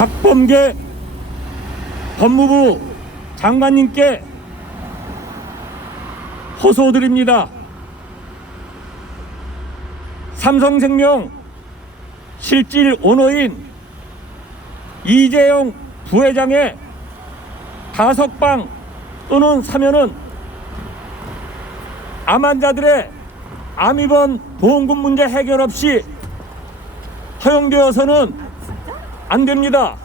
박범계 법무부 장관님께 호소드립니다. 삼성생명 실질 오너인 이재용 부회장의 가석방 또는 사면은 암 환자들의 암 입원 보험금 문제 해결 없이 허용되어서는 안 됩니다.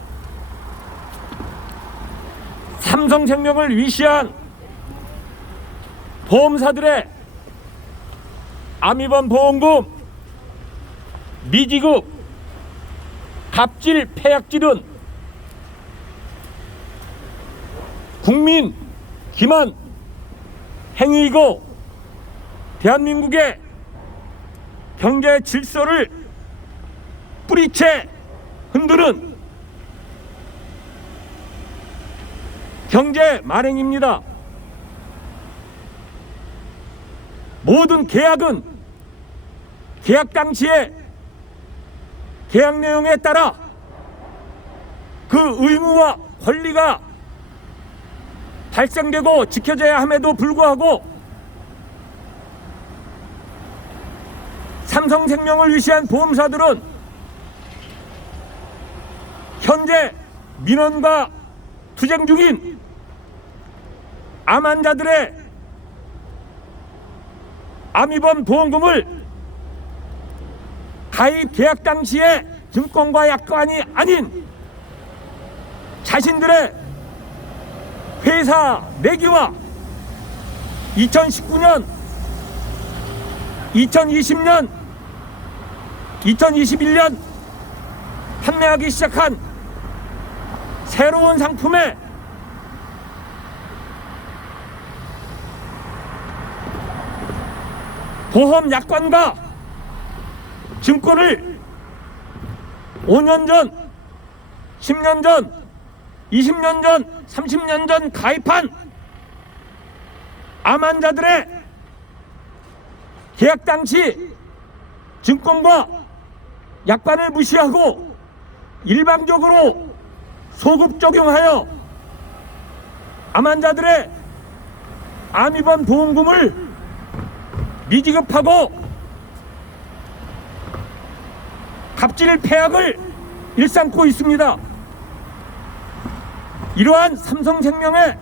삼성생명을 위시한 보험사들의 암 입원 보험금 미지급 갑질 폐약질은 국민 기만 행위이고 대한민국의 경제 질서를 뿌리채 흔드는 경제 만행입니다. 모든 계약은 계약 당시에 계약 내용에 따라 그 의무와 권리가 발생되고 지켜져야 함에도 불구하고 삼성생명을 위시한 보험사들은 현재 민원과 투쟁 중인 암 환자들의 암입원 보험금을 가입 계약 당시에 증권과 약관이 아닌 자신들의 회사 내기와 2019년, 2020년, 2021년 판매하기 시작한 새로운 상품에 보험 약관과 증권을 5년 전, 10년 전, 20년 전, 30년 전 가입한 암 환자들의 계약 당시 증권과 약관을 무시하고 일방적으로 소급 적용하여 암 환자들의 암 입원 보험금을 미지급하고 갑질 폐악을 일삼고 있습니다. 이러한 삼성생명의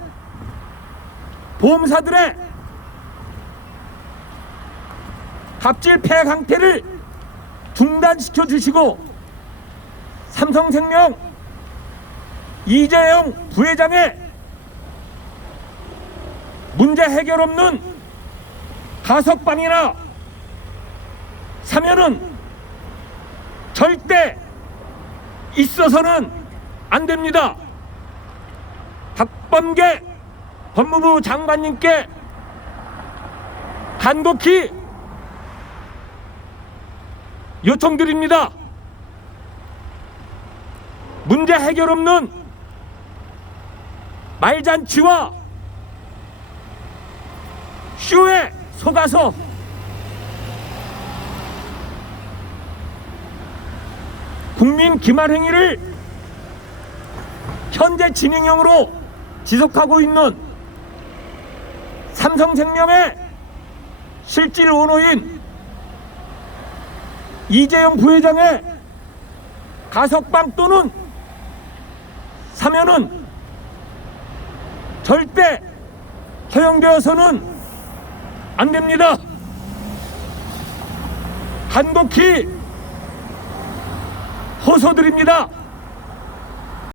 보험사들의 갑질 폐악 항태를 중단시켜 주시고 삼성생명 이재용 부회장의 문제 해결 없는 가석방이나 사면은 절대 있어서는 안 됩니다. 박범계 법무부 장관님께 간곡히 요청드립니다. 문제 해결 없는 말잔치와 쇼에 속아서 국민 기만 행위를 현재 진행형으로 지속하고 있는 삼성생명의 실질 오너인 이재용 부회장의 가석방 또는 사면은 절대 허용되어서는 안 됩니다. 간곡히 호소드립니다.